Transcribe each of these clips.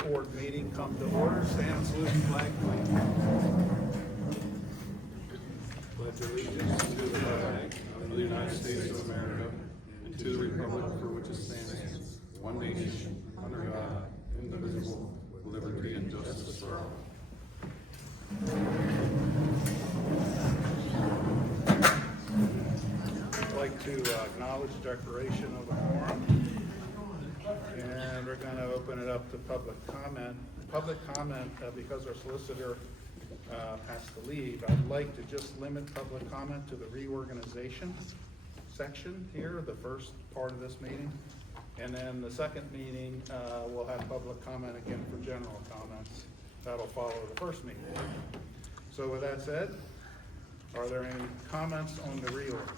Reorg meeting come to order. Stand and salute the flag, please. Pledge allegiance to the flag of the United States of America and to the republic for which it stands, one nation, under God, indivisible, with liberty and justice for all. I'd like to acknowledge the declaration of a quorum. And we're going to open it up to public comment. Because our solicitor has to leave, I'd like to just limit public comment to the reorganization section here, the first part of this meeting. And then the second meeting, we'll have public comment again for general comments. That'll follow the first meeting. So with that said, are there any comments on the reorg?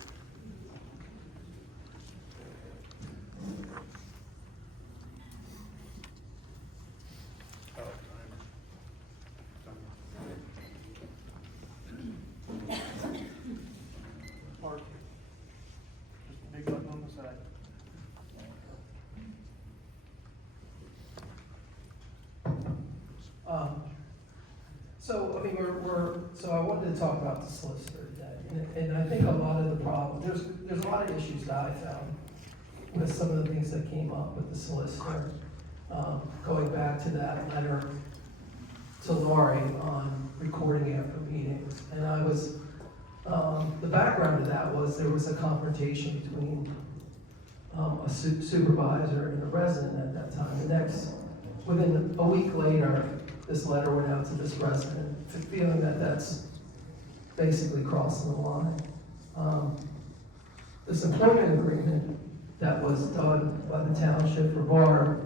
Mark, just a big button on the side. So, I mean, so I wanted to talk about the solicitor today, and I think a lot of the problem, there's a lot of issues that I found with some of the things that came up with the solicitor, going back to that letter to Lori on recording after meetings, and I was, the background to that was there was a confrontation between a supervisor and a resident at that time. Within a week later, this letter went out to this resident, feeling that that's basically crossing the line. This employment agreement that was done by the township for Barb,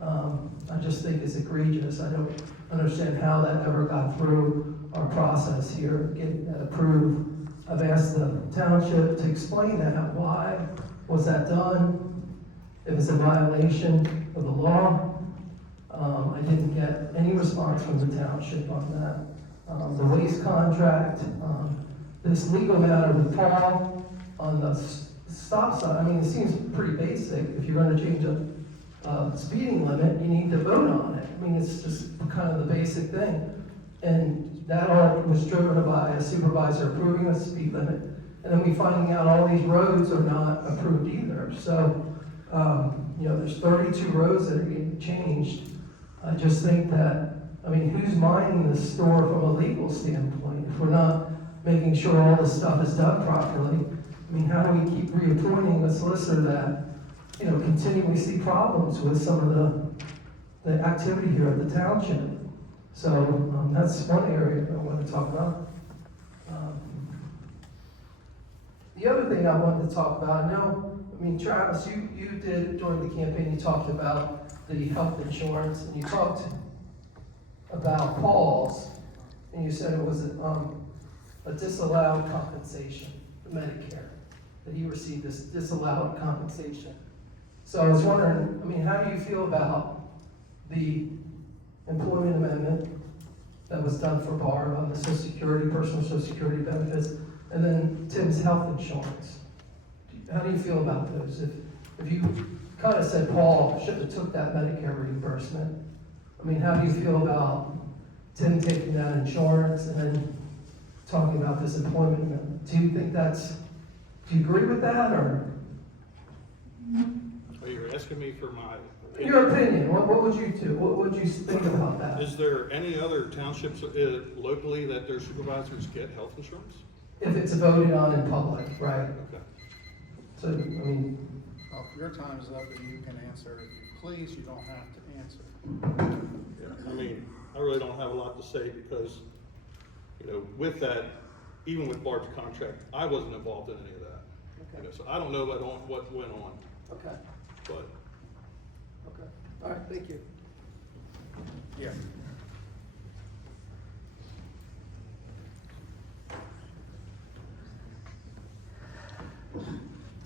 I just think is egregious. I don't understand how that ever got through our process here, getting that approved. I've asked the township to explain that. Why was that done? It was a violation of the law. I didn't get any response from the township on that. The waste contract, this legal matter with Paul on the stop sign, I mean, it seems pretty basic. If you're going to change a speeding limit, you need to vote on it. I mean, it's just kind of the basic thing. And that all was driven by a supervisor approving a speed limit. And then we finding out all these roads are not approved either. So, there's 32 roads that are getting changed. I just think that, I mean, who's minding the store from a legal standpoint? If we're not making sure all this stuff is done properly, I mean, how do we keep reappointing a solicitor that, continually see problems with some of the activity here at the township? So that's one area I want to talk about. The other thing I wanted to talk about, Travis, you did during the campaign, you talked about the health insurance, and you talked about Paul's, and you said it was a disallowed compensation for Medicare, that he received this disallowed compensation. So I was wondering, how do you feel about the employment amendment that was done for Barb on the Social Security, personal Social Security benefits, and then Tim's health insurance? How do you feel about those? If you kind of said Paul should have took that Medicare reimbursement, how do you feel about Tim taking that insurance and then talking about this employment amendment? Do you think do you agree with that, or? Well, you're asking me for my opinion. Your opinion, what would you do? What would you think about that? Is there any other townships locally that their supervisors get health insurance? If it's voted on in public, right? Okay. So, Well, your time is up and you can answer. If you please, you don't have to answer. Yeah, I really don't have a lot to say because, with that, even with Barb's contract, I wasn't involved in any of that. Okay. So I don't know what went on, Okay, but. okay. All right, thank you. Yeah.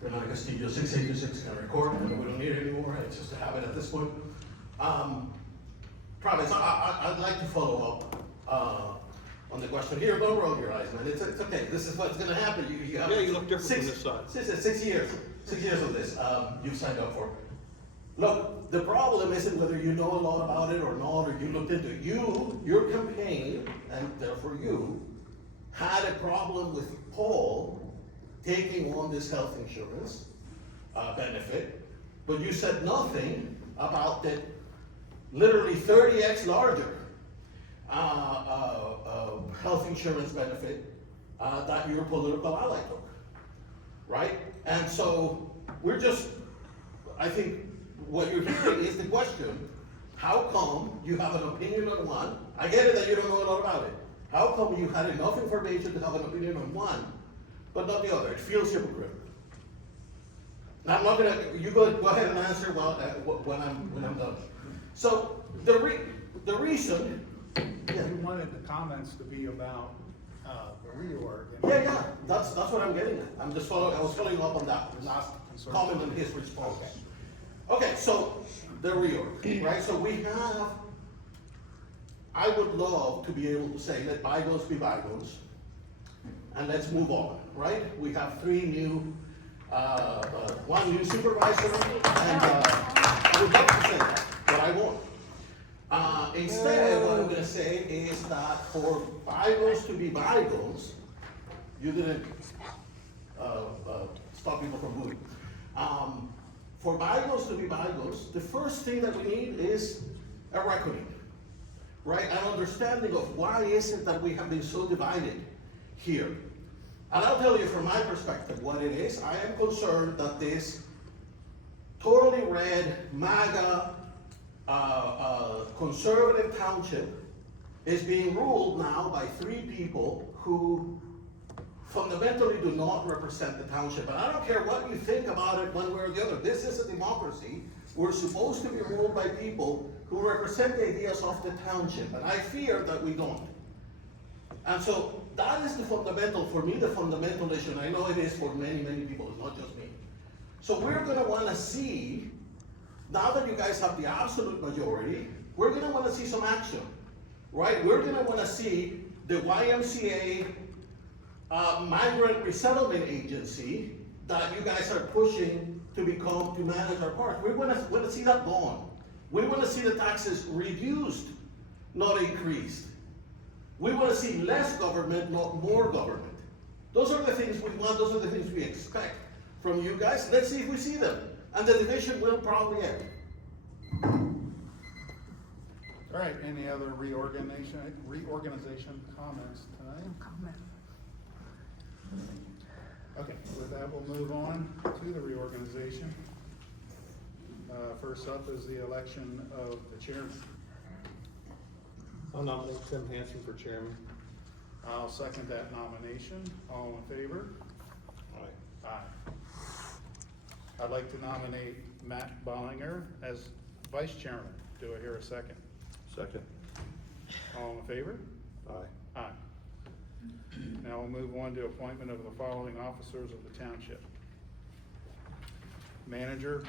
We're not going to Studio 686 can record, we don't need it anymore, it's just a habit at this point. Travis, I'd like to follow up on the question here. Don't roll your eyes, man. It's okay. This is what's going to happen. You have Yeah, you look different from this side. 6 years of this you've signed up for. Look, the problem isn't whether you know a lot about it or not, or you looked into it. Your campaign, and therefore you, had a problem with Paul taking on this health insurance benefit, but you said nothing about the literally 30x larger health insurance benefit that your political ally took, right? And so we're just, I think what you're hearing is the question, how come you have an opinion on one? I get it that you don't know a lot about it. How come you had enough information to have an opinion on one, but not the other? It feels hypocritical. Now, I'm not gonna, you go ahead and answer when I'm done. So, the reason, yeah. You wanted the comments to be about, the reorg. Yeah, that's what I'm getting at. I was following up on that last Concern. comment and his response. Okay, so the reorg, right? So we have, I would love to be able to say, let bygones be bygones, and let's move on, right? We have one new supervisor, and I would love to say that, but I won't. Instead, what I'm gonna say is that for bygones to be bygones, you didn't stop people from moving. For bygones to be bygones, the first thing that we need is a reckoning, right? An understanding of why is it that we have been so divided here. And I'll tell you from my perspective what it is. I am concerned that this totally red, MAGA, conservative township is being ruled now by 3 people who fundamentally do not represent the township. And I don't care what you think about it one way or the other. This is a democracy. We're supposed to be ruled by people who represent the ideas of the township. And I fear that we don't. And so that is the fundamental, for me, the fundamental issue. And I know it is for many, many people. It's not just me. So we're going to want to see, now that you guys have the absolute majority, we're going to want to see some action, right? We're going to want to see the YMCA migrant resettlement agency that you guys are pushing to manage our parks. We want to see that gone. We want to see the taxes reduced, not increased. We want to see less government, not more government. Those are the things we want. Those are the things we expect from you guys. Let's see if we see them. And the division will probably end. All right, any other reorganization comments tonight? Okay, with that, we'll move on to the reorganization. First up is the election of the chairman. I'll nominate Tim Hansen for chairman. I'll second that nomination. All in favor? Aye. Aye. I'd like to nominate Matt Bollinger as vice chairman. Do I hear a second? Second. All in favor? Aye. Aye. Now we'll move on to appointment of the following officers of the township. Manager,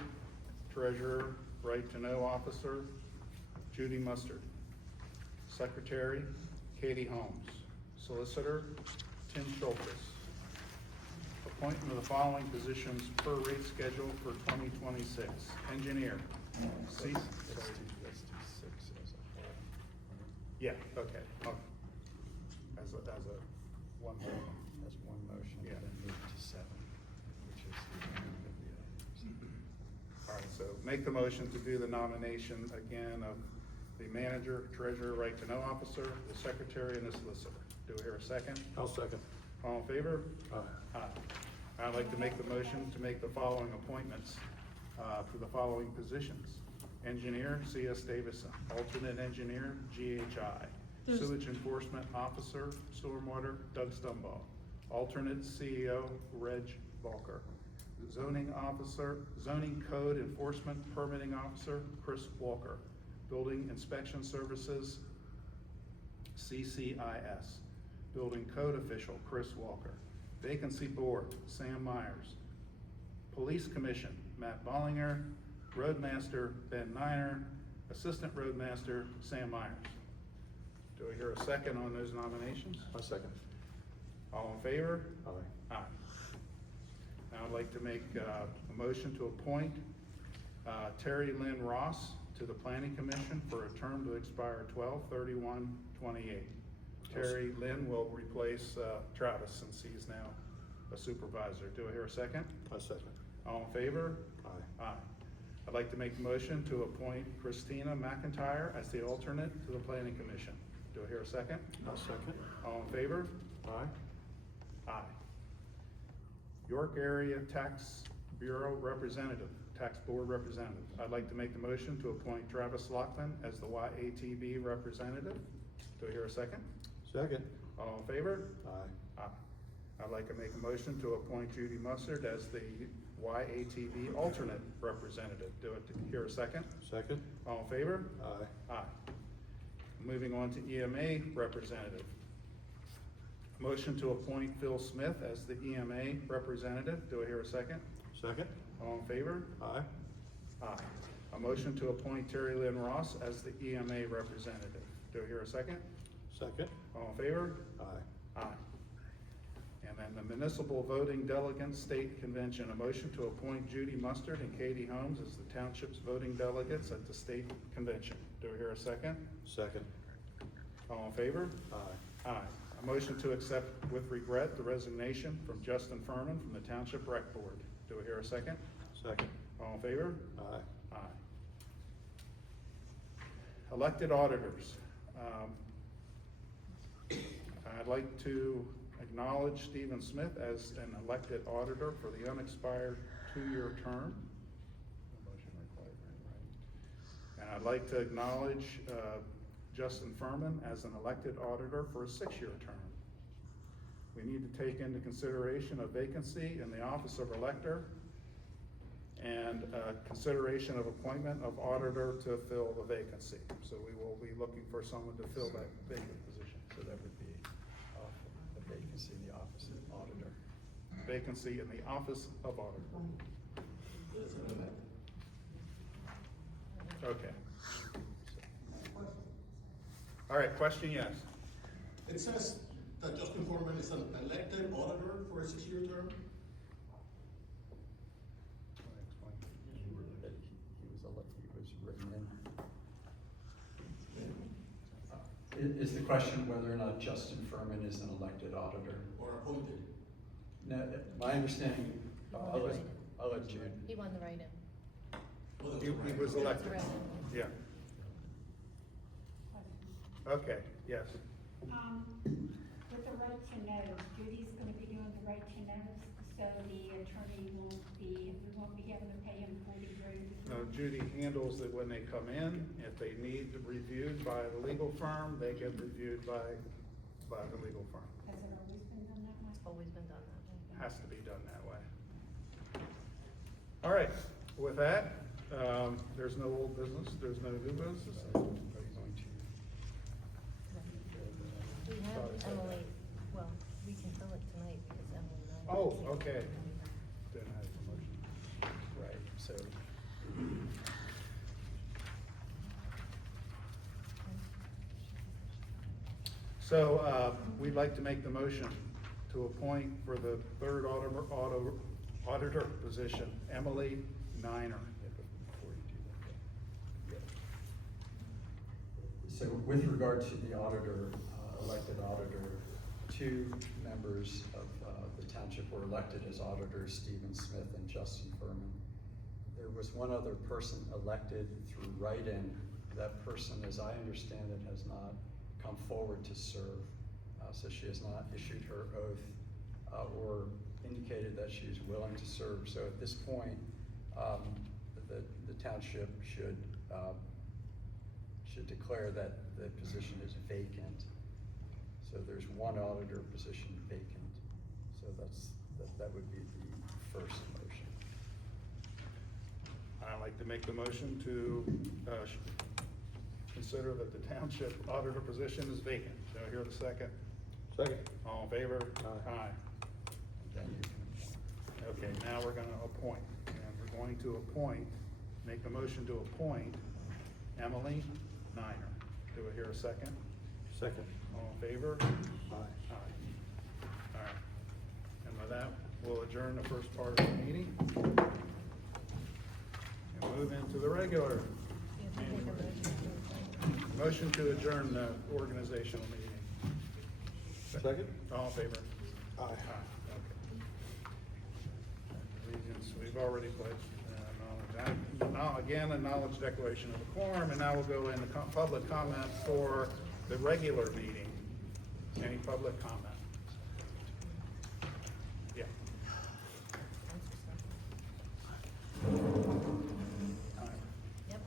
treasurer, right to know officer, Judy Mustard. Secretary, Katie Holmes. Solicitor, Tim Schultes. Appointment of the following positions per rate schedule for 2026. Engineer. Let's do 6 as a whole. Yeah, okay. As a one. That's one motion, Yeah. then move to 7, which is the end of the others. All right, so make the motion to do the nomination again of the manager, treasurer, right to know officer, the secretary, and the solicitor. Do I hear a second? I'll second. All in favor? Aye. Aye. I'd like to make the motion to make the following appointments for the following positions. Engineer, C.S. Davison. Alternate engineer, G.H.I. Sewage enforcement officer, stormwater, Doug Stumbaugh. Alternate CEO, Reg Volker. Zoning officer, zoning code enforcement permitting officer, Chris Walker. Building inspection services, CCIS. Building code official, Chris Walker. Vacancy board, Sam Myers. Police commission, Matt Bollinger. Roadmaster, Ben Niner. Assistant roadmaster, Sam Myers. Do I hear a second on those nominations? I'll second. All in favor? Aye. Aye. Now I'd like to make a motion to appoint Terry Lynn Ross to the Planning Commission for a term to expire 12/31/28. Terry Lynn will replace Travis since he's now a supervisor. Do I hear a second? A second. All in favor? Aye. Aye. I'd like to make a motion to appoint Christina McIntyre as the alternate to the Planning Commission. Do I hear a second? A second. All in favor? Aye. Aye. York Area Tax Bureau Representative, Tax Board Representative. I'd like to make the motion to appoint Travis Lockman as the YATB representative. Do I hear a second? Second. All in favor? Aye. Aye. I'd like to make a motion to appoint Judy Mustard as the YATB alternate representative. Do I hear a second? Second. All in favor? Aye. Aye. Moving on to EMA representative. Motion to appoint Phil Smith as the EMA representative. Do I hear a second? Second. All in favor? Aye. Aye. A motion to appoint Terry Lynn Ross as the EMA representative. Do I hear a second? Second. All in favor? Aye. Aye. And then the municipal voting delegate state convention, a motion to appoint Judy Mustard and Katie Holmes as the township's voting delegates at the state convention. Do I hear a second? Second. All in favor? Aye. Aye. A motion to accept with regret the resignation from Justin Furman from the Township Rec Board. Do I hear a second? Second. All in favor? Aye. Aye. Elected auditors. I'd like to acknowledge Stephen Smith as an elected auditor for the unexpired 2-year term. And I'd like to acknowledge Justin Furman as an elected auditor for a 6-year term. We need to take into consideration a vacancy in the office of elector and consideration of appointment of auditor to fill the vacancy. So we will be looking for someone to fill that vacant position. So that would be a vacancy in the office of auditor. Vacancy in the office of auditor. Okay. All right, question, yes. It says that Justin Foreman is an elected auditor for a 6-year term. He was written in. Is the question whether or not Justin Furman is an elected auditor? Or appointed. Now, my understanding, I'll let Jude. He won the write-in. He was elected, Right. yeah. Okay, yes. With the right to know, Judy's gonna be doing the right to know, so the attorney we won't be having to pay him 40 grand. Judy handles it when they come in. If they need reviewed by the legal firm, they get reviewed by the legal firm. Has it always been done that way? It's always been done that way. Has to be done that way. All right, with that, there's no old business, there's no new business. We have Emily, well, we can fill it tonight because Emily and I. Oh, okay. Then I have a motion. Right, so. So, we'd like to make the motion to appoint for the third auditor position, Emily Niner. Before you do that. So with regard to the auditor, elected auditor, 2 members of the township were elected as auditors, Stephen Smith and Justin Furman. There was one other person elected through write-in. That person, as I understand it, has not come forward to serve. So she has not issued her oath or indicated that she is willing to serve. So at this point, the township should declare that the position is vacant. So there's one auditor position vacant. So that would be the first motion. I'd like to make the motion to consider that the township auditor position is vacant. Do I hear the second? Second. All in favor? Aye. Then you can appoint. Okay, now we're gonna appoint, and we're going to make the motion to appoint Emily Niner. Do I hear a second? Second. All in favor? Aye. Aye. All right. And with that, we'll adjourn the first part of the meeting. And Move into the regular You have to take a motion. motion to adjourn the organizational meeting. Second? All in favor? Aye. Okay. Allegiance, we've already pledged knowledge. Now, again, a knowledge declaration of a quorum, and now we'll go into public comment for the regular meeting. Any public comment? Yeah. Yep.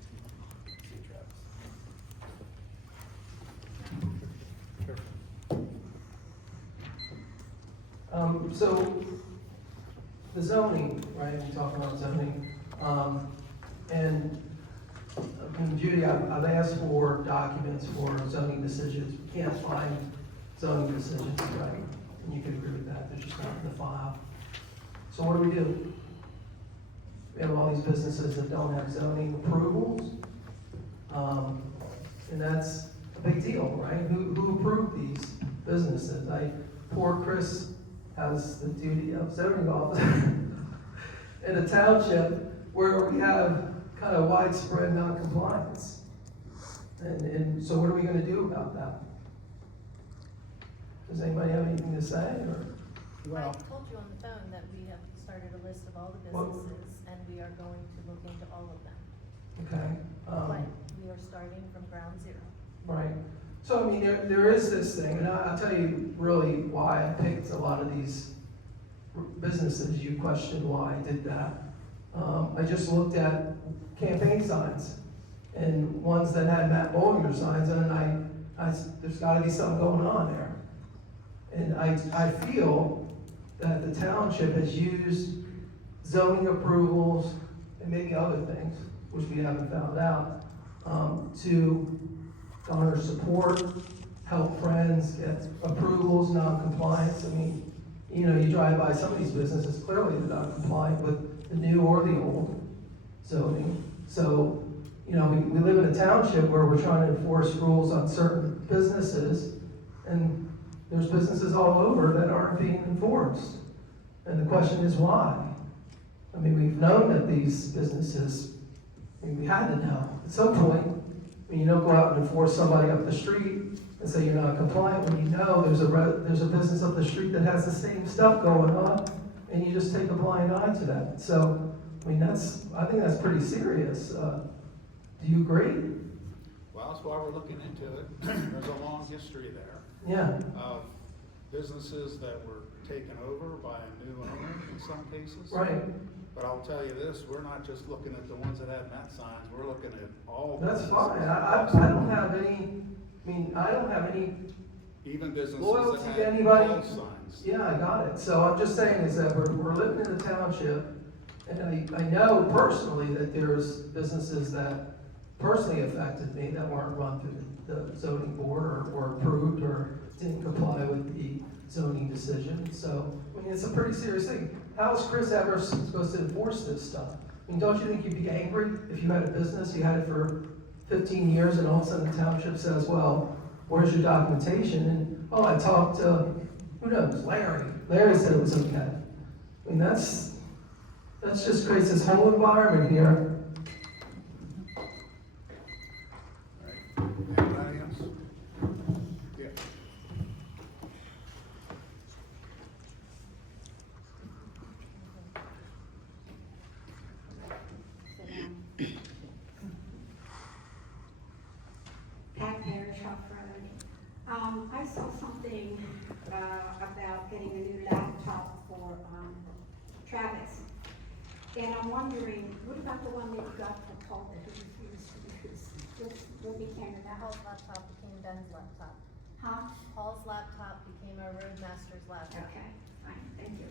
So, the zoning, right, we talk about zoning, and, I mean, Judy, I've asked for documents for zoning decisions, we can't find zoning decisions, right? And you can agree with that, they're just not in the file. So what do? We have all these businesses that don't have zoning approvals, and that's a big deal, right? Who approved these businesses? Poor Chris has the duty of zoning officer in a township where we have kind of widespread non-compliance. And so what are we gonna do about that? Does anybody have anything to say, or? I told you on the phone that we have started a list of all the Well- businesses, and we are going to look into all of them. Okay. But we are starting from ground zero. Right. So, I mean, there is this thing, and I'll tell you really why I picked a lot of these businesses. You questioned why I did that. I just looked at campaign signs and ones that had Matt Bollinger signs, and there's gotta be something going on there. And I feel that the township has used zoning approvals and maybe other things, which we haven't found out, to garner support, help friends, get approvals, non-compliance. I mean, you know, you drive by some of these businesses, clearly they're not compliant with the new or the old zoning. So, you know, we live in a township where we're trying to enforce rules on certain businesses, and there's businesses all over that aren't being enforced. And the question is why? I mean, we've known that these businesses, I mean, we had to know at some point. I mean, you don't go out and enforce somebody up the street and say you're not compliant when you know there's a business up the street that has the same stuff going on, and you just take a blind eye to that. So, I mean, I think that's pretty serious. Do you agree? Well, that's why we're looking into it. There's a long history there Yeah. of businesses that were taken over by a new owner in some cases. Right. But I'll tell you this, we're not just looking at the ones that have Met signs, we're looking at all. That's businesses. fine. I don't have any, I don't have any Even businesses loyalty that to have anybody. false signs. Yeah, I got it. So I'm just saying is that we're living in a township, and I know personally that there's businesses that personally affected me that weren't run through the zoning board or approved or didn't comply with the zoning decision. So, I mean, it's a pretty serious thing. How is Chris ever supposed to enforce this stuff? I mean, don't you think you'd be angry if you had a business, you had it for 15 years, and all of a sudden the township says, well, where's your documentation? And, oh, I talked to, who knows, Larry. Larry said it was okay. I mean, that's just creates this whole environment here. Anybody else? Yeah. Pat Parish off Road. I saw something, about getting a new laptop for, Travis. And I'm wondering, what about the one that you got for Paul that he refused to use? What became of that? Paul's laptop became Ben's laptop. Huh? Paul's laptop became our roadmaster's laptop. Okay, fine, thank you.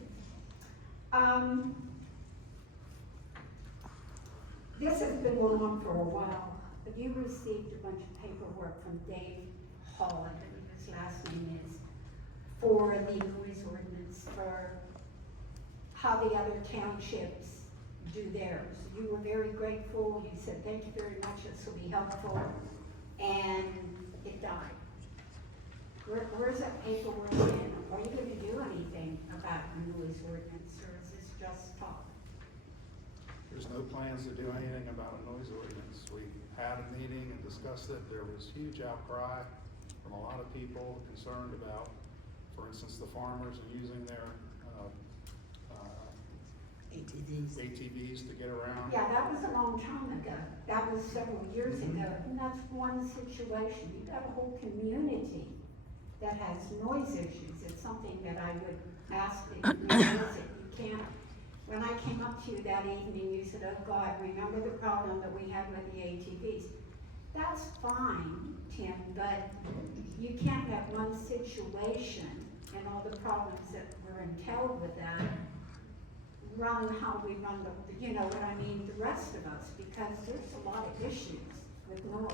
This has been going on for a while, but you received a bunch of paperwork from Dave Hall, I believe his last name is, for the noise ordinance, for how the other townships do theirs. You were very grateful, you said, thank you very much, this will be helpful, and it died. Where's that paperwork in? Are you gonna do anything about the noise ordinance, or is this just talk? There's no plans to do anything about a noise ordinance. We had a meeting and discussed it. There was huge outcry from a lot of people concerned about, for instance, the farmers and using their ATVs to get around. Yeah, that was a long time ago. That was several years ago, and that's one situation. You've got a whole community that has noise issues. It's something that I would ask that you revisit. You can't, when I came up to you that evening, you said, oh God, remember the problem that we had with the ATVs. That's fine, Tim, but you can't have one situation and all the problems that were entailed with that run how we run the, you know what I mean, the rest of us, because there's a lot of issues with noise.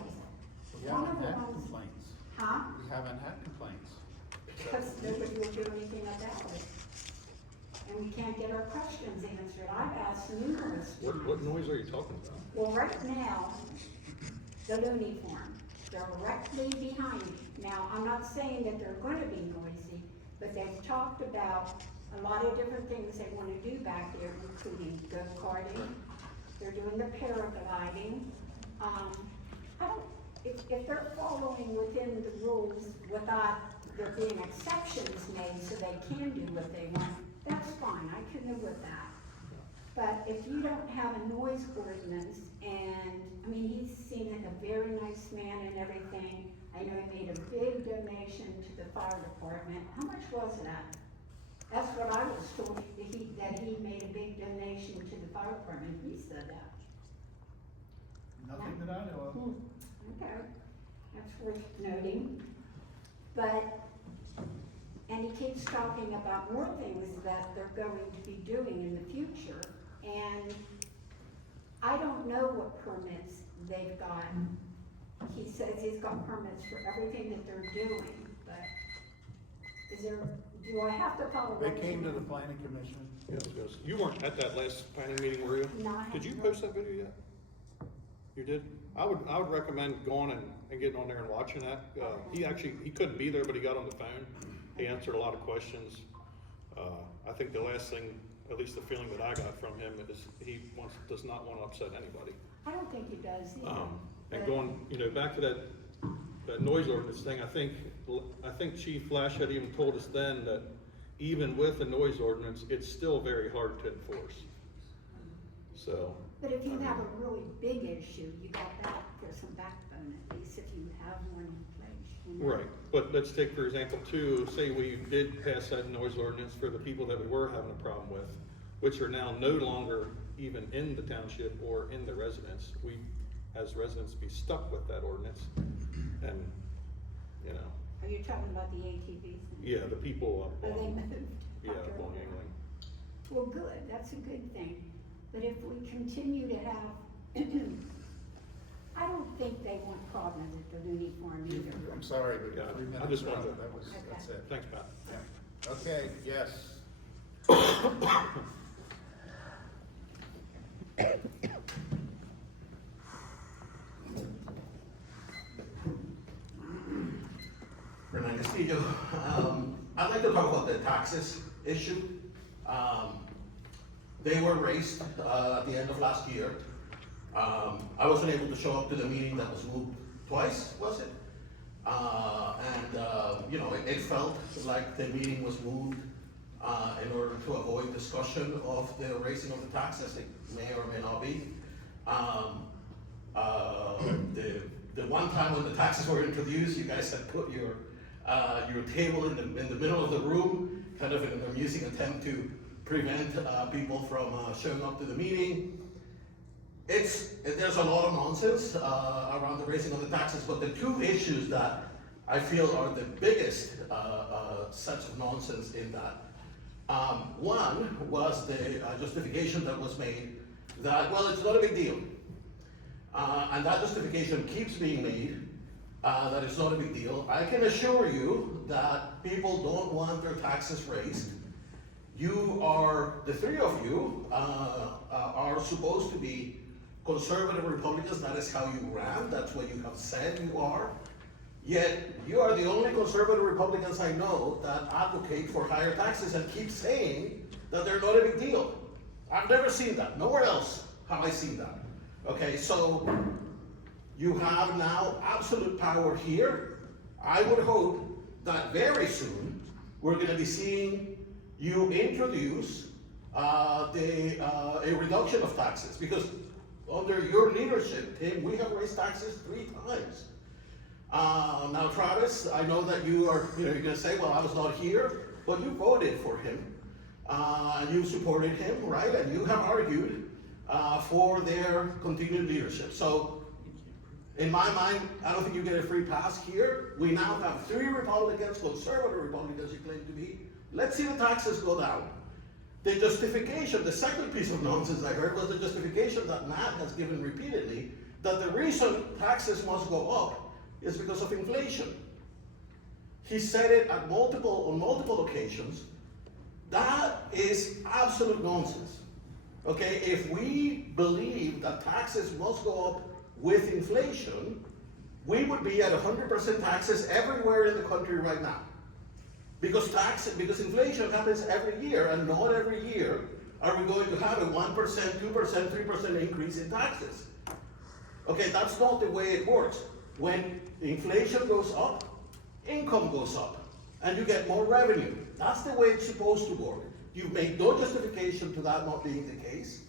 We One haven't of the had ones- complaints. Huh? We haven't had complaints. Because nobody will do anything about it. And we can't get our questions answered. I've asked numerous times. What noise are you talking about? Well, right now, the loony farm, they're directly behind me. Now, I'm not saying that they're gonna be noisy, but they've talked about a lot of different things they wanna do back there, including go-karting. They're doing the paragliding. I don't, if they're following within the rules without there being exceptions made so they can do what they want, that's fine, I can live with that. But if you don't have a noise ordinance, and, I mean, he seemed like a very nice man and everything. I know he made a big donation to the fire department. How much was that? That's what I was told, that he made a big donation to the fire department. He said that. Nothing that I know of. Okay, that's worth noting. But, and he keeps talking about more things that they're going to be doing in the future. And I don't know what permits they've got. He says he's got permits for everything that they're doing, but is there, do I have to follow? They came to the planning commission. Yeah, because you weren't at that last planning meeting, were you? No, I Did you haven't. post that video yet? You did? I would recommend going and getting on there and watching that. He couldn't be there, but he got on the phone. He answered a lot of questions. I think the last thing, at least the feeling that I got from him, is he does not want to upset anybody. I don't think he does either. And but- going, back to that noise ordinance thing, I think Chief Flash had even told us then that even with the noise ordinance, it's still very hard to enforce. So. But if you have a really big issue, you got that for some backbone, at least if you have one in place. You know? Right, but let's take, for example, too, say we did pass that noise ordinance for the people that we were having a problem with, which are now no longer even in the township or in the residence. We, as residents, be stuck with that ordinance, and, Are you talking about the ATVs? yeah, the people Are up they on, moved? yeah, up on Yingling. Well, good, that's a good thing. But if we continue to have, I don't think they want problems at the Looney Farm either. I'm sorry, but Yeah, 3 I minutes just are wanted up. to- That's it. Thanks, Pat. Yeah. Okay, yes. Renan Castillo. I'd like to talk about the taxes issue. They were raised at the end of last year. I wasn't able to show up to the meeting that was moved twice, was it? It felt like the meeting was moved in order to avoid discussion of the raising of the taxes. It may or may not be. The one time when the taxes were introduced, you guys had put your table in the middle of the room, kind of in an amusing attempt to prevent people from showing up to the meeting. There's a lot of nonsense around the raising of the taxes, but the two issues that I feel are the biggest sets of nonsense in that. One was the justification that was made that, well, it's not a big deal. And that justification keeps being made, that it's not a big deal. I can assure you that people don't want their taxes raised. The three of you are supposed to be conservative Republicans. That is how you ran, that's what you have said you are. Yet, you are the only conservative Republicans I know that advocate for higher taxes and keep saying that they're not a big deal. I've never seen that. Nowhere else have I seen that. Okay, so you have now absolute power here. I would hope that very soon, we're gonna be seeing you introduce a reduction of taxes, because under your leadership, Tim, we have raised taxes 3 times. Now Travis, I know that you're gonna say, well, I was not here, but you voted for him. You supported him, right? And you have argued for their continued leadership. So, in my mind, I don't think you get a free pass here. We now have 3 Republicans, conservative Republicans you claim to be. Let's see the taxes go down. The justification, the second piece of nonsense I heard was the justification that Matt has given repeatedly, that the reason taxes must go up is because of inflation. He said it on multiple occasions. That is absolute nonsense. Okay, if we believe that taxes must go up with inflation, we would be at 100% taxes everywhere in the country right now. Because inflation happens every year, and not every year are we going to have a 1%, 2%, 3% increase in taxes. Okay, that's not the way it works. When inflation goes up, income goes up, and you get more revenue. That's the way it's supposed to work. You've made no justification to that not being the case.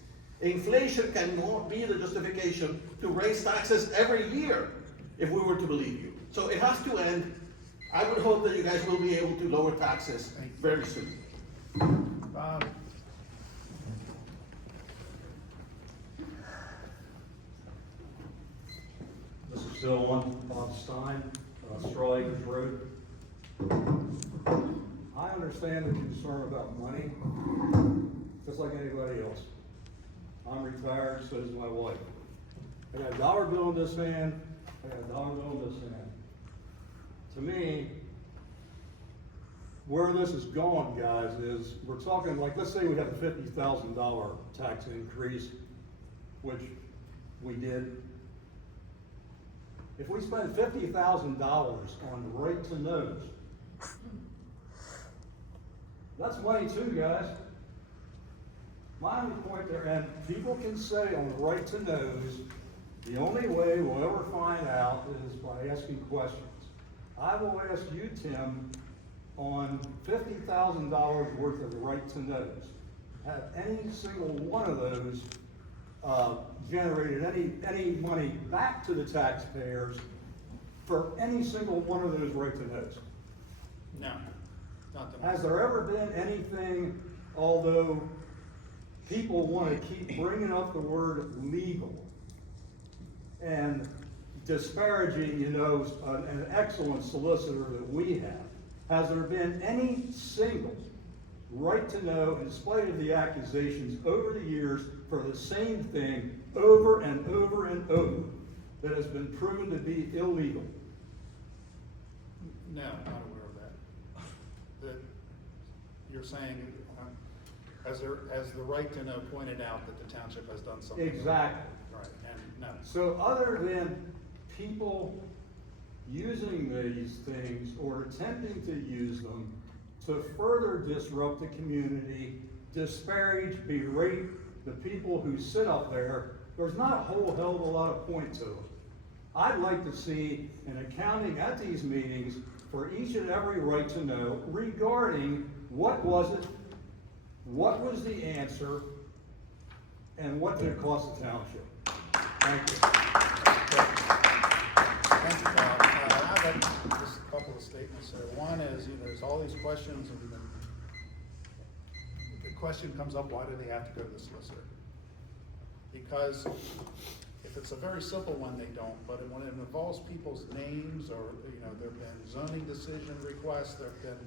Inflation cannot be the justification to raise taxes every year if we were to believe you. So it has to end. I would hope that you guys will be able to lower taxes very soon. Bob? This is still on Bob Stein, Straw Acres Road. I understand the concern about money, just like anybody else. I'm retired, so is my wife. I got a dollar bill in this hand, I got a dollar bill in this hand. To me, where this is going, guys, is we're talking, like, let's say we have a $50,000 tax increase, which we did. If we spend $50,000 on right to knows, that's money too, guys. My only point there, and people can say on right to knows, the only way we'll ever find out is by asking questions. I will ask you, Tim, on $50,000 worth of right to knows, have any single one of those generated any money back to the taxpayers for any single one of those right to knows? No, not the. Has there ever been anything, although people want to keep bringing up the word legal and disparaging, an excellent solicitor that we have, has there been any single right to know, in spite of the accusations over the years for the same thing over and over and over, that has been proven to be illegal? No, not aware of that. That you're saying, as the right to know pointed out, that the township has done something. Exactly. Right, and no. So other than people using these things or attempting to use them to further disrupt the community, disparage, berate the people who sit up there, there's not a whole hell of a lot of point to it. I'd like to see an accounting at these meetings for each and every right to know regarding what was it, what was the answer, and what did it cost the township. Thank you. Thank you, Bob. I have just a couple of statements there. One is, there's all these questions, and the question comes up, why do they have to go to the solicitor? Because if it's a very simple one, they don't, but when it involves people's names, or, there have been zoning decision requests, there have been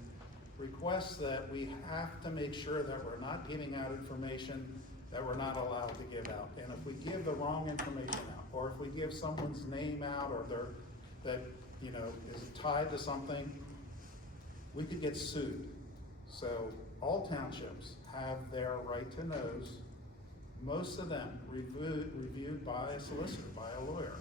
requests that we have to make sure that we're not giving out information that we're not allowed to give out. And if we give the wrong information out, or if we give someone's name out, or that is tied to something, we could get sued. So all townships have their right to knows, most of them reviewed by a solicitor, by a lawyer,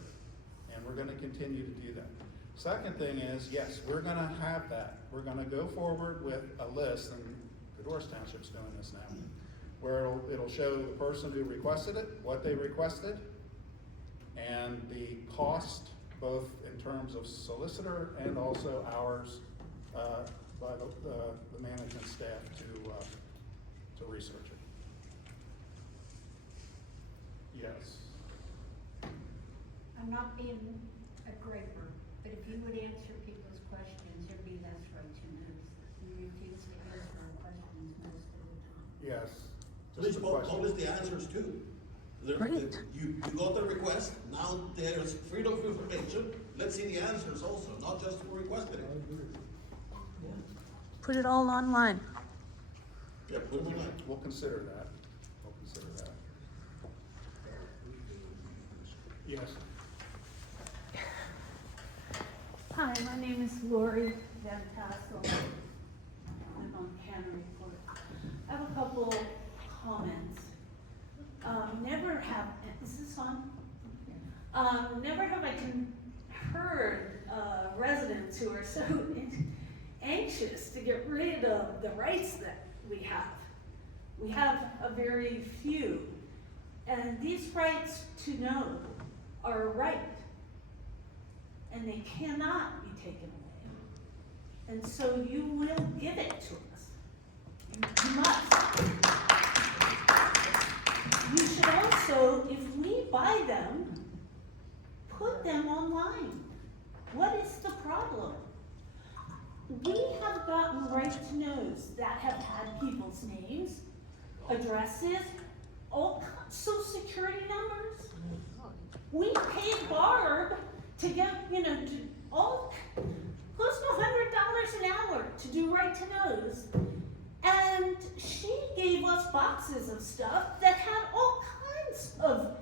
and we're gonna continue to do that. Second thing is, yes, we're gonna have that. We're gonna go forward with a list, and the Doris Township's doing this now. where it'll show the person who requested it, what they requested, and the cost, both in terms of solicitor and also ours, by the management staff to research it. Yes. I'm not being a graper, but if you would answer people's questions, there'd be less right to news. You refuse to answer our questions most of the time. Yes. Please Just a question. publish the answers too. You got the request, now there's freedom of information, let's see the answers also, not just who requested it. Put it all online. Yeah, put them online. We'll consider that. We'll consider that. Yes. Hi, my name is Lori Van Tassel. I live on Cannery Court. I have a couple comments. Never have, is this on? Never have I heard residents who are so anxious to get rid of the rights that we have. We have a very few. And these rights to know are a right. And they cannot be taken away. And so you will give it to us. You must. You should also, if we buy them, put them online. What is the problem? We have gotten right-to-knows that have had people's names, addresses, all social security numbers. We paid Barb to get, to all close to $100 an hour to do right-to-knows. And she gave us boxes of stuff that had all kinds of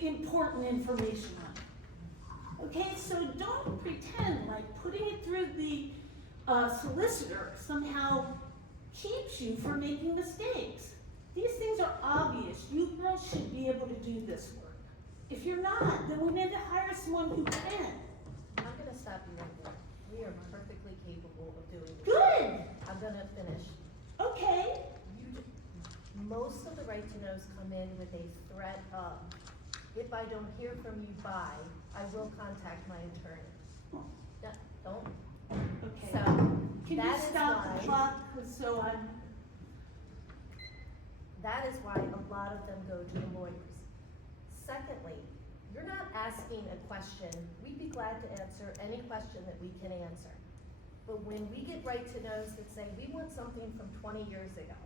important information on it. Okay, so don't pretend like putting it through the solicitor somehow keeps you from making mistakes. These things are obvious. You girls should be able to do this work. If you're not, then we need to hire someone who can. I'm gonna stop you right there. We are perfectly capable of doing this. Good. I'm gonna finish. Okay. Most of the right-to-knows come in with a threat of, if I don't hear from you by, I will contact my attorney. No, don't. Okay. So, Can you that is stop the why, clock so I'm, that is why a lot of them go to the lawyers. Secondly, you're not asking a question, we'd be glad to answer any question that we can answer. But when we get right-to-knows that say, we want something from 20 years ago,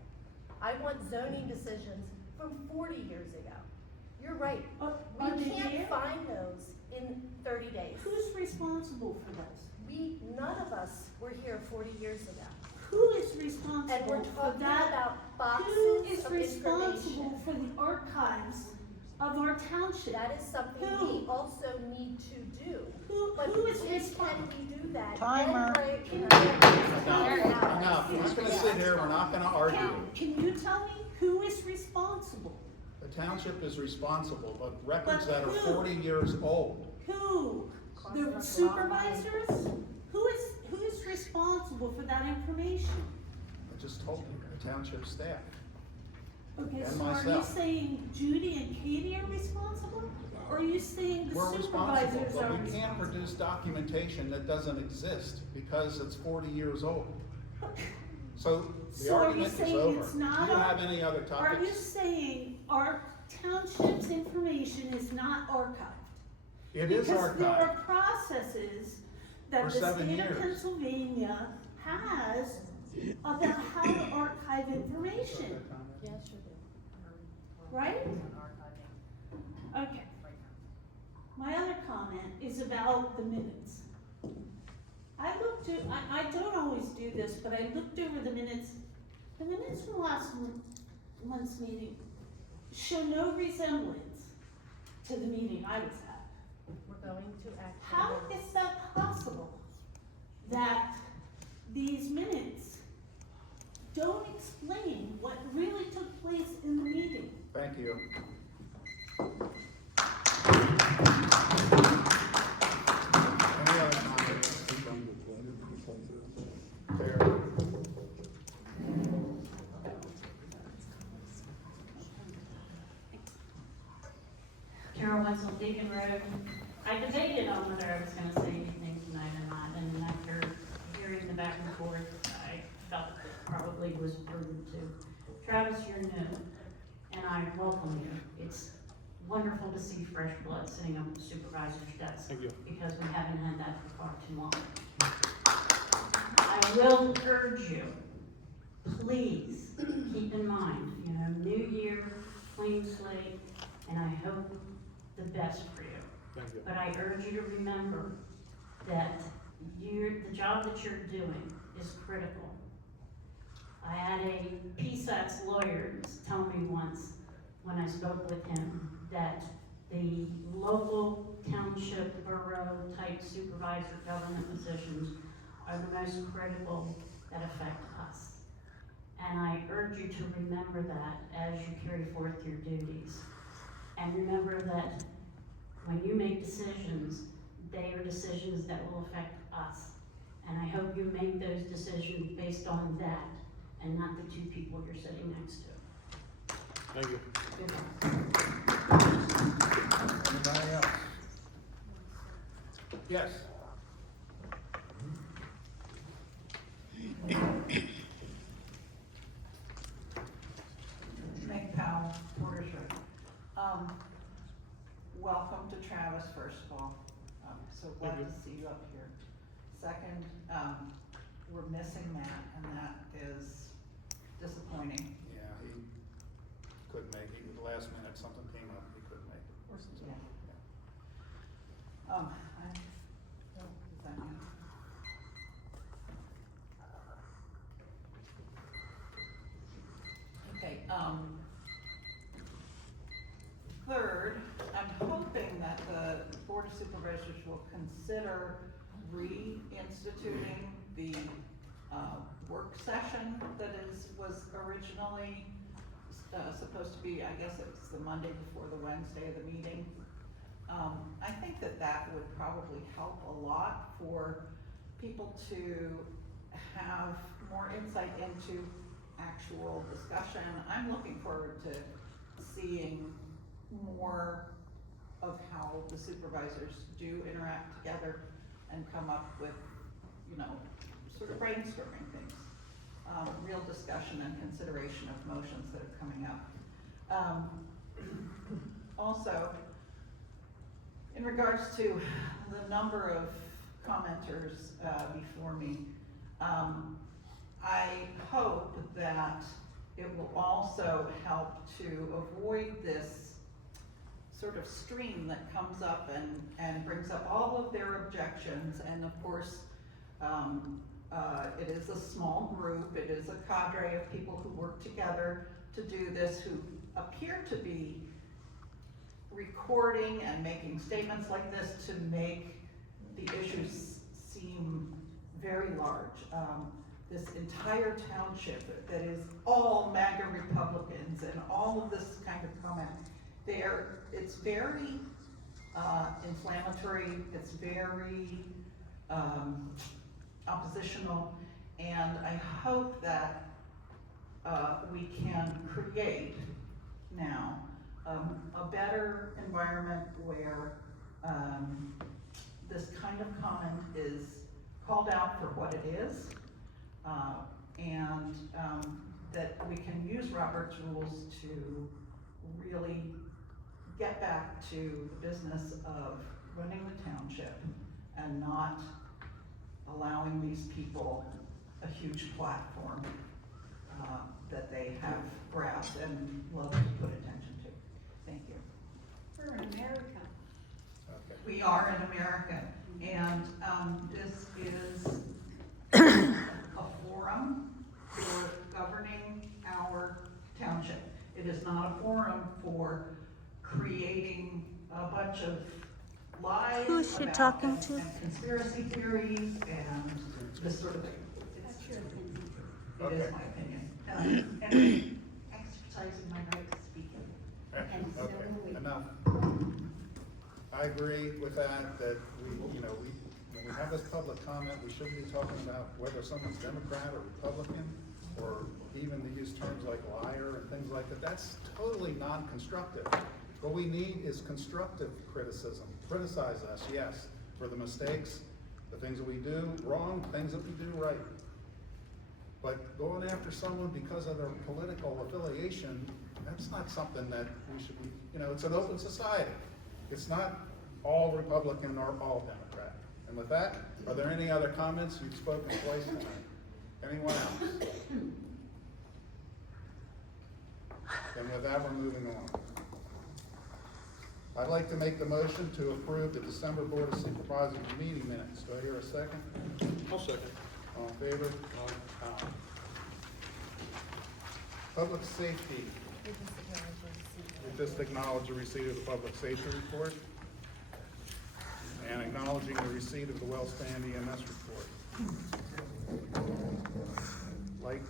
I want zoning decisions from 40 years ago. You're right, are we they can't there? find those in 30 days. Who's responsible for those? None of us were here 40 years ago. Who is And we're responsible for talking that? about Who boxes is of responsible information. for the archives of our township? That is something Who? we also need to do. Who But is when can responsible? we do that? Timer. Enough. We're not gonna sit here, we're not gonna argue. Can you tell me who is responsible? The township is responsible, but records But that are who? 40 years old. Who? The supervisors? Who is responsible for that information? I just told you, the township staff. Okay, And so are you myself. saying Judy and Katie are responsible? Or are you saying the We're responsible, supervisors are but we responsible? can't produce documentation that doesn't exist because it's 40 years old. So the So are you argument is saying over. it's not Do you our- have any other Are you topics? saying our township's information is not archived? It is Because there are archived. processes that For the 7 state of years. Pennsylvania has about how to archive information, Yes, you do. right? Okay. My other comment is about the minutes. I don't always do this, but I looked over the minutes. The minutes from last month's meeting show no resemblance to the meeting I was at. We're going to act. How is that possible? That these minutes don't explain what really took place in the meeting? Thank you. Any other comments? Fair. I welcome you. It's wonderful to see fresh blood sitting on the supervisor's desk. Thank you. Because we haven't had that for far too long. I will urge you, please keep in mind, new year, clean slate, and I hope the best for you. Thank you. But I urge you to remember that the job that you're doing is critical. I had a PSATS lawyer tell me once, when I spoke with him, that the local township, borough type supervisor government positions are the most critical that affect us. And I urge you to remember that as you carry forth your duties. And remember that when you make decisions, they are decisions that will affect us. And I hope you make those decisions based on that and not the two people you're sitting next to. Thank you. Good luck. Anybody else? Yes. Meg Powell, Portershire. Welcome to Travis, first of all. So glad Thank you. to see you up here. Second, we're missing Matt, and that is disappointing. Yeah, he couldn't make it. The last minute, something came up, he couldn't make it. So, Yeah. Is that you? Okay, third, I'm hoping that the Board of Supervisors will consider reinstituting the, work session that was originally, supposed to be, I guess it's the Monday before the Wednesday of the meeting. I think that would probably help a lot for people to have more insight into actual discussion. I'm looking forward to seeing more of how the supervisors do interact together and come up with, sort of brainstorming things. Real discussion and consideration of motions that are coming up. Also, in regards to the number of commenters before me, I hope that it will also help to avoid this sort of stream that comes up and brings up all of their objections. And of course, it is a small group, it is a cadre of people who work together to do this, who appear to be recording and making statements like this to make the issues seem very large. This entire township that is all MAGA Republicans and all of this kind of comment, it's very inflammatory, it's very oppositional, and I hope that we can create now a better environment where this kind of comment is called out for what it is, and that we can use Robert's rules to really get back to the business of running the township and not allowing these people a huge platform that they have grabbed and love to put attention to. Thank you. We're in America. Okay. We are in America, and this is a forum for governing our township. It is not a forum for creating a bunch of lies Who's she about talking to? and conspiracy theories and this sort of thing. That's your opinion. It is Okay. my opinion. And I'm exercising my right to speak it. And so Okay, will we. enough. I agree with that when we have this public comment, we shouldn't be talking about whether someone's Democrat or Republican, or even to use terms like liar and things like that. That's totally non-constructive. What we need is constructive criticism. Criticize us, yes, for the mistakes, the things that we do wrong, things that we do right. But going after someone because of their political affiliation, That's not something that we should be, it's an open society. It's not all Republican or all Democrat. And with that, are there any other comments? You've spoken twice tonight. Anyone else? And with that, we're moving on. I'd like to make the motion to approve the December Board of Supervisors meeting minutes. Do I hear a second? I'll second. All in favor? Aye. Public safety. We just acknowledge the receipt of the public safety report and acknowledging the receipt of the Wellspan EMS report. Like,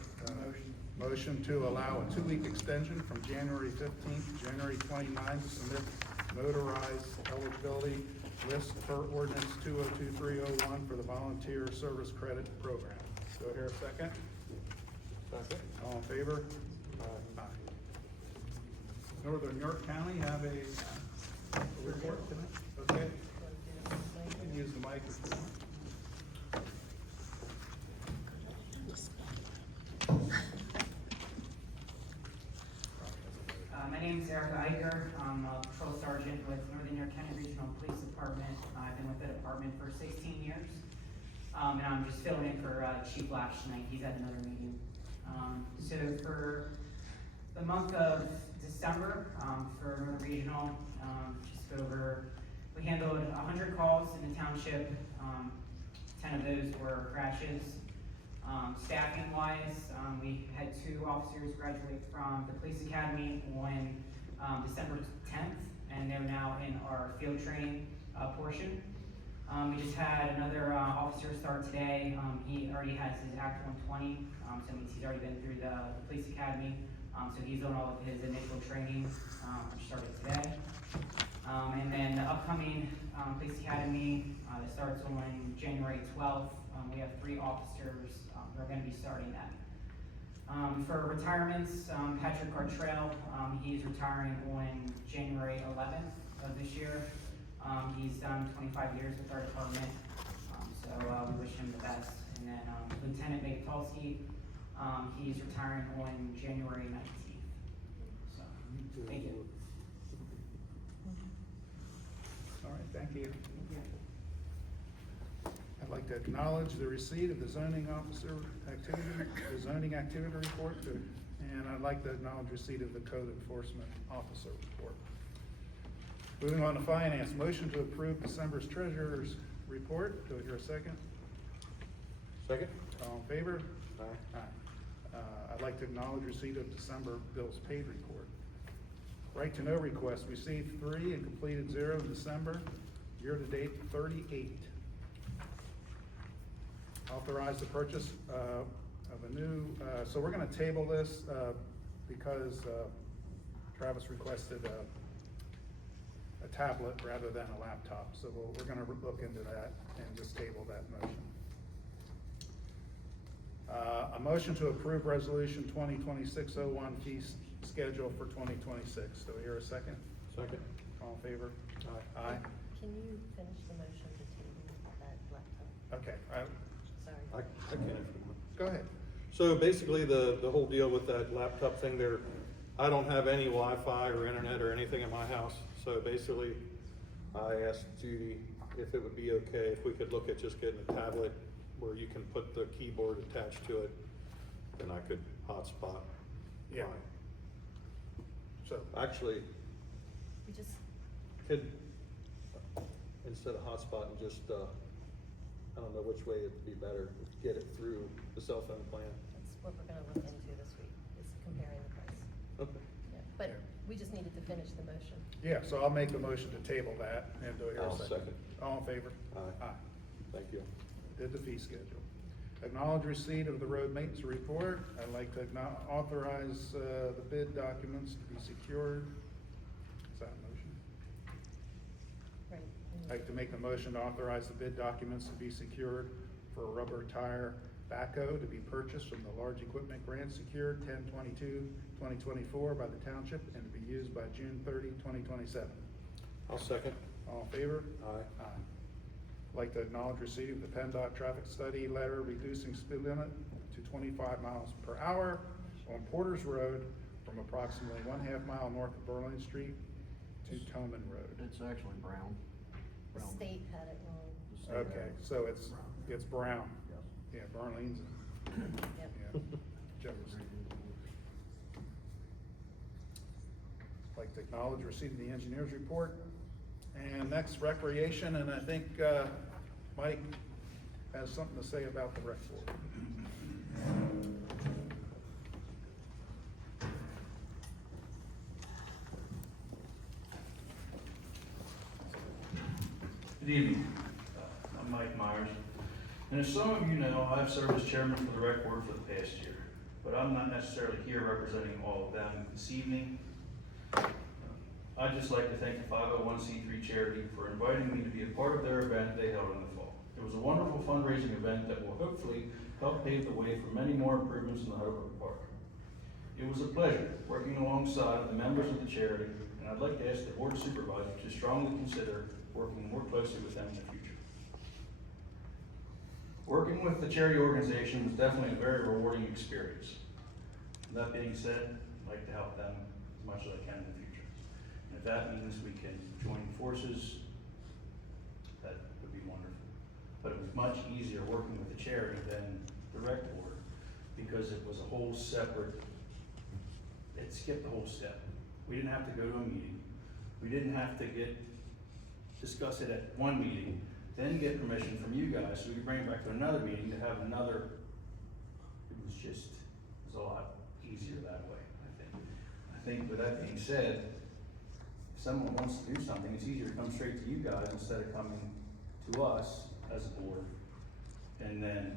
motion to allow a 2-week extension from January 15th to January 29th to submit notarized eligibility list per ordinance 202301 for the volunteer service credit program. Do I hear a second? Second. All in favor? Aye. Northern York County have a report tonight? Okay. You can use the microphone. My name is Eric Eicher. I'm a patrol sergeant with Northern York County Regional Police Department. I've been with the department for 16 years. And I'm just filling in for Chief Lash tonight. He's at another meeting. So for the month of December, for Northern Regional, we handled 100 calls in the township. 10 of those were crashes. Staffing wise, we had 2 officers graduate from the police academy on December 10th, and they're now in our field training portion. We just had another officer start today. He already has his Act 120, so it means he's already been through the police academy. So he's on all of his initial training, which started today. And then the upcoming police academy that starts on January 12th, we have 3 officers who are going to be starting that. For retirements, Patrick Gartrell, he's retiring on January 11th of this year. He's done 25 years with our department, so we wish him the best. And then Lieutenant Matalski, he's retiring on January 19th. So, thank you. All right, thank you. I'd like to acknowledge the receipt of the zoning officer activity, the zoning activity report, and I'd like to acknowledge receipt of the code enforcement officer report. Moving on to finance, motion to approve December's treasurer's report. Do I hear a second? Second. All in favor? Aye. Aye. I'd like to acknowledge receipt of December bills paid report. Right to know requests, received 3 and completed 0 in December. Year to date, 38. Authorize the purchase of a new, so we're gonna table this because Travis requested a tablet rather than a laptop. So we're gonna look into that and just table that motion. A motion to approve resolution 2026-01 fee schedule for 2026. Do I hear a second? Second. All in favor? Aye. Aye. Can you finish the motion to table that laptop? Okay, Sorry. I can if you want. go ahead. So basically, the whole deal with that laptop thing there, I don't have any Wi-Fi or internet or anything in my house. So basically, I asked Judy if it would be okay if we could look at just getting a tablet where you can put the keyboard attached to it, and I could hotspot. Yeah. So, Actually, We just, could, instead of hotspot and just, I don't know which way it'd be better, get it through the cell phone plan. that's what we're gonna look into this week, is comparing the price. Okay. Yeah, but we just needed to finish the motion. yeah, so I'll make the motion to table that, and do I hear a I'll second? second. All in favor? Aye. Aye. Thank you. Did the fee schedule. Acknowledge receipt of the road maintenance report. I'd like to authorize the bid documents to be secured. Is that a motion? Right. I'd like to make the motion to authorize the bid documents to be secured for a rubber tire backhoe to be purchased from the large equipment grant secured 10/22/2024 by the township and to be used by June 30, 2027. I'll second. All in favor? Aye. Aye. I'd like to acknowledge receipt of the PennDOT traffic study letter reducing speed limit to 25 miles per hour on Porter's Road from approximately 1/2 mile north of Berlin Street to Toman Road. It's actually brown. The state had it wrong. The state Okay, has- so it's brown. Yes. Yeah, Berlin's, Yep. yeah, Jefferson. Like to acknowledge receipt of the engineer's report. And next, recreation, and I think Mike has something to say about the rec board. Good evening. I'm Mike Myers. And as some of you know, I've served as chairman for the rec board for the past year. But I'm not necessarily here representing all of them this evening. I'd just like to thank the 501c3 charity for inviting me to be a part of their event they held in the fall. It was a wonderful fundraising event that will hopefully help pave the way for many more improvements in the Heidelberg Park. It was a pleasure working alongside the members of the charity, and I'd like to ask the board of supervisors to strongly consider working more closely with them in the future. Working with the charity organization was definitely a very rewarding experience. That being said, I'd like to help them as much as I can in the future. And if that means we can join forces, that would be wonderful. But it was much easier working with the charity than the rec board, because it was a whole separate, it skipped the whole step. We didn't have to go to a meeting. We didn't have to discuss it at one meeting, then get permission from you guys, so we could bring it back to another meeting to have another, it was a lot easier that way, I think. I think with that being said, if someone wants to do something, it's easier to come straight to you guys instead of coming to us as a board, and then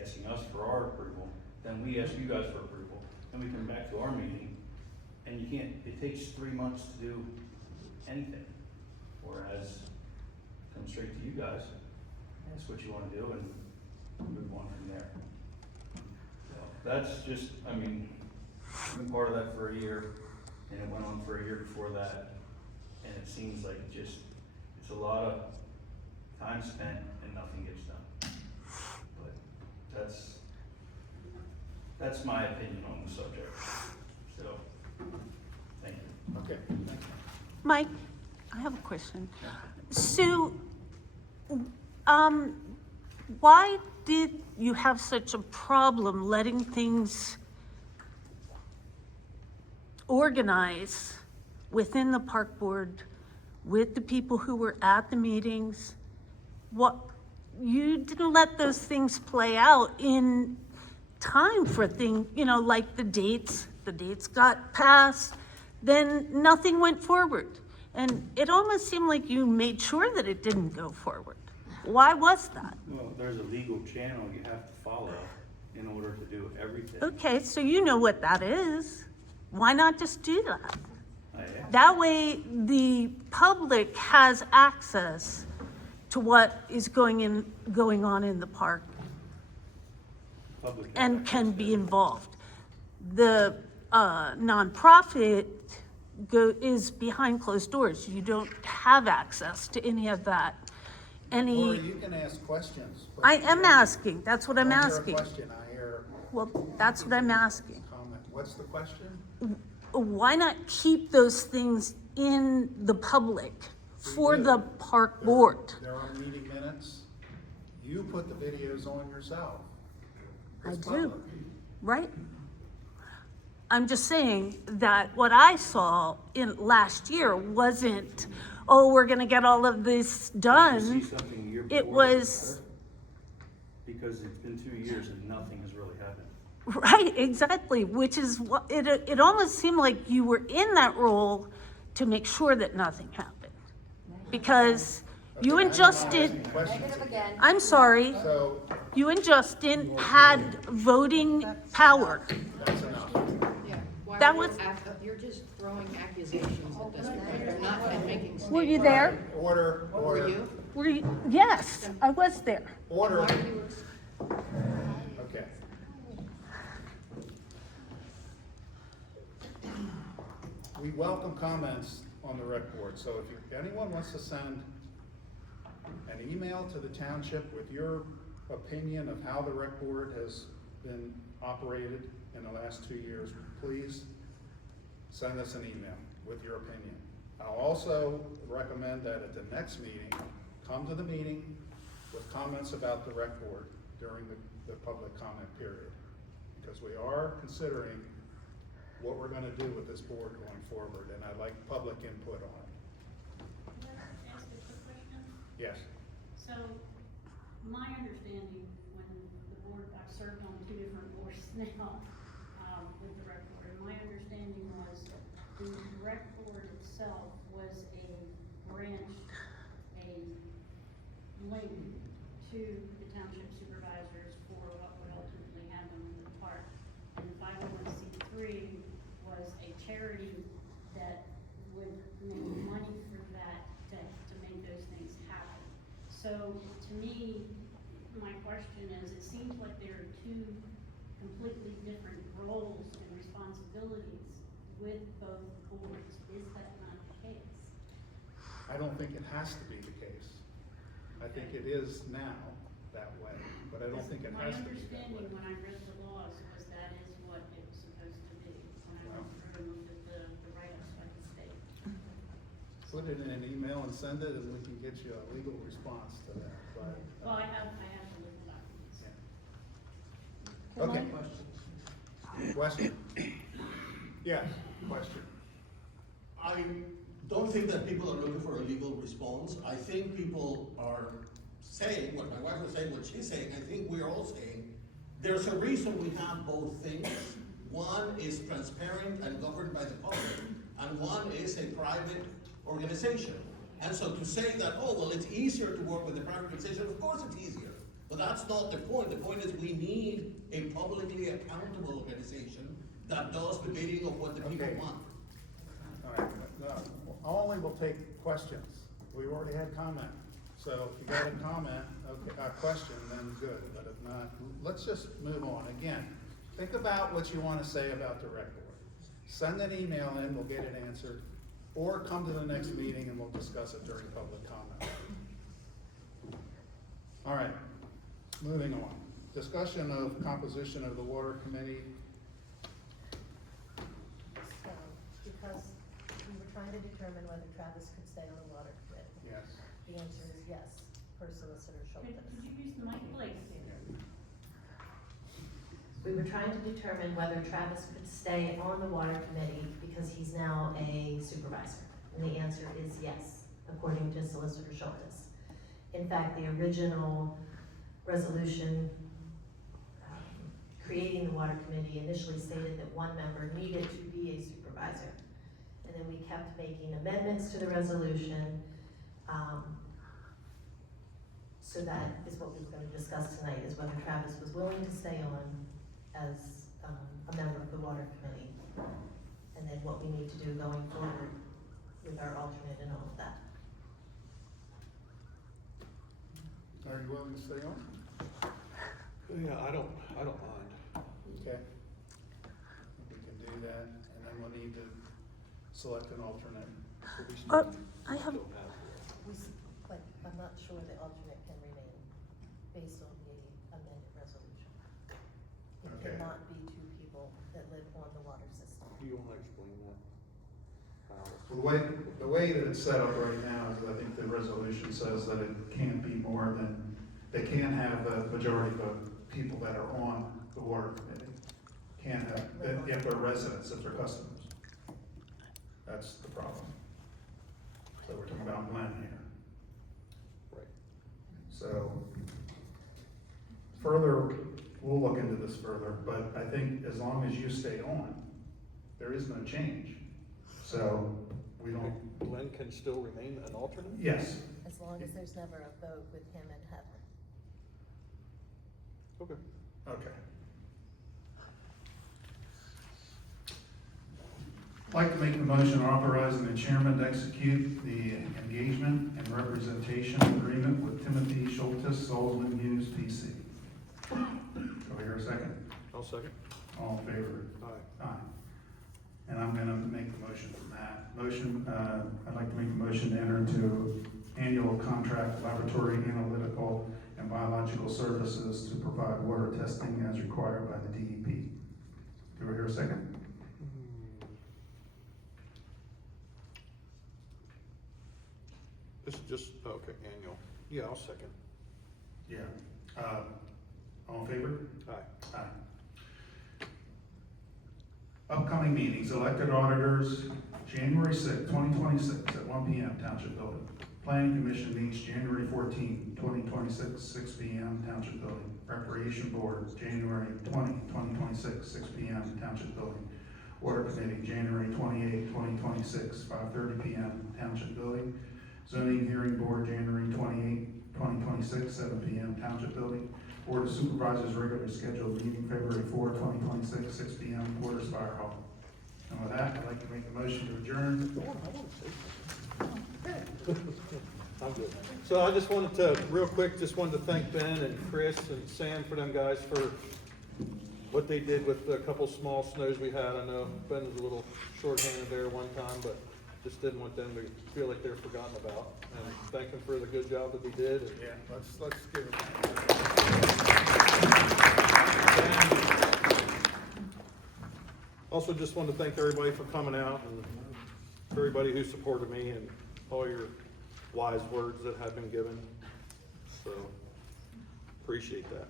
asking us for our approval, then we ask you guys for approval, then we come back to our meeting, and you can't, it takes 3 months to do anything. Whereas, come straight to you guys, ask what you wanna do, and move on from there. So, that's just, I mean, I've been part of that for a year, and it went on for a year before that, and it seems like it's a lot of time spent and nothing gets done. But that's my opinion on the subject, so, thank you. Okay, thanks. Mike, I have a question. So, why did you have such a problem letting things organize within the park board with the people who were at the meetings? You didn't let those things play out in time for things, like the dates got passed, then nothing went forward. And it almost seemed like you made sure that it didn't go forward. Why was that? Well, there's a legal channel you have to follow in order to do everything. Okay, so you know what that is. Why not just do that? I am. That way, the public has access to what is going on in the park Public and can access. be involved. The nonprofit is behind closed doors. You don't have access to any of that. Or you can ask questions. but I am asking, that's what I'm I don't hear a asking. question, I hear Well, that's what I'm asking. comment. What's the question? Why not keep those things in the public for the park board? There are meeting minutes. You put the videos on yourself. I It's do, public. right? I'm just saying that what I saw in last year wasn't, oh, we're gonna get all of this Did you done. see something a year It before that was, better? Because it's been 2 years and nothing has really happened. right, exactly, which is what, it almost seemed like you were in that role to make sure that nothing happened. Because you Okay, and I'm not Justin, asking questions again. I'm sorry, So, you and Justin had voting power. that's enough. That was, You're just throwing accusations at this point. They're not making statements. were you there? Order, Were order, you? Were you, yes, I was there. order. Why are you? Okay. We welcome comments on the rec board, so if anyone wants to send an email to the township with your opinion of how the rec board has been operated in the last 2 years, please send us an email with your opinion. I'll also recommend that at the next meeting, come to the meeting with comments about the rec board during the public comment period. Because we are considering what we're gonna do with this board going forward, and I'd like public input on it. Can I ask a quick question? Yes. So, my understanding, when the board, I've served on 2 different boards now, with the rec board, and my understanding was the rec board itself was a branch, a link to the township supervisors for what would ultimately happen with the park. And 501c3 was a charity that would make money for that, to make those things happen. So, to me, my question is, it seems like there are 2 completely different roles and responsibilities with both boards. Is that not the case? I don't think it has to be the case. I think it is now that way, but I don't think it has to be that way. My understanding when I read the laws was that is what it was supposed to be, when I went through and looked at the write-ups by the state. Put it in an email and send it, and we can get you a legal response to that, but. Well, I have the legal documents. Yeah. Okay. Question? Yes, question. I don't think that people are looking for a legal response. I think people are saying, what my wife was saying, what she's saying, I think we're all saying, there's a reason we have both things. One is transparent and governed by the public, and one is a private organization. And so to say that, oh, well, it's easier to work with a private organization, of course it's easier. But that's not the point. The point is we need a publicly accountable organization that does the bidding of what the people Okay. want. All right, only will take questions. We've already had comment. So if you got a comment, okay, a question, then good, but if not, let's just move on. Again, think about what you want to say about the rec board. Send an email in, we'll get it answered, or come to the next meeting and we'll discuss it during public comment. All right, moving on. Discussion of composition of the water committee. So, because we were trying to determine whether Travis could stay on the water committee. Yes. The answer is yes, per Solicitor Schultz. Could you use the mic, please? We were trying to determine whether Travis could stay on the water committee because he's now a supervisor. And the answer is yes, according to Solicitor Schultz. In fact, the original resolution creating the water committee initially stated that one member needed to be a supervisor. And then we kept making amendments to the resolution. So that is what we were going to discuss tonight, is whether Travis was willing to stay on as a member of the water committee. And then what we need to do going forward with our alternate and all of that. Are you willing to stay on? Yeah, I don't mind. Okay. We can do that, and then we'll need to select an alternate. I have, But I'm not sure the alternate can remain based on the amended resolution. It Okay. cannot be 2 people that live on the water system. Do you wanna explain that? The way that it's set up right now is I think the resolution says that it can't be more than, they can't have the majority of the people that are on the water committee. Can't have, if they're residents, if they're customers. That's the problem. So we're talking about Glenn here. Right. So, further, we'll look into this further, but I think as long as you stay on, there is no change. So, we don't, Glenn can still remain an alternate? yes, As long as there's never a vote with him and Heather. Okay. okay. I'd like to make a motion authorizing the chairman to execute the engagement and representation agreement with Timothy Schultes, Solzman Hughes, PC. Do I hear a second? I'll second. All in favor? Aye. Aye. And I'm gonna make the motion from that. Motion, I'd like to make a motion to enter into annual contract laboratory analytical and biological Geological Services to provide water testing as required by the DEP. Do I hear a second? This is just, okay, annual. Yeah, I'll second. Yeah. All in favor? Aye. Aye. Upcoming meetings, elected auditors, January sixth, 2026 at 1 p.m. Township Building. Planning Commission meets January 14, 2026, 6 p.m. Township Building. Recreation Board, January 20, 2026, 6 p.m. Township Building. Water Committee, January 28, 2026, 5:30 p.m. Township Building. Zoning Hearing Board, January 28, 2026, 7 p.m. Township Building. Board of Supervisors regularly scheduled meeting February 4, 2026, 6 p.m. Porter's Fire Hall. And with that, I'd like to make a motion to adjourn. I'm good. So I just wanted to, real quick, just wanted to thank Ben and Chris and Sam for them guys for what they did with the couple small snows we had. I know Ben was a little shorthanded there one time, but just didn't want them to feel like they're forgotten about. And thank them for the good job that they did. And Yeah, let's give it. also just wanted to thank everybody for coming out and for everybody who supported me and all your wise words that have been given. So, appreciate that.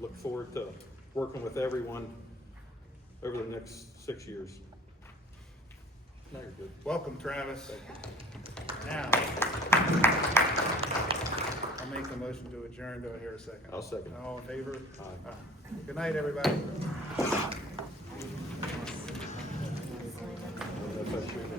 Look forward to working with everyone over the next 6 years. Now you're good. Welcome, Travis. Now, I'll make a motion to adjourn. Do I hear a second? I'll second. All in favor? Aye. Good night, everybody. That's actually-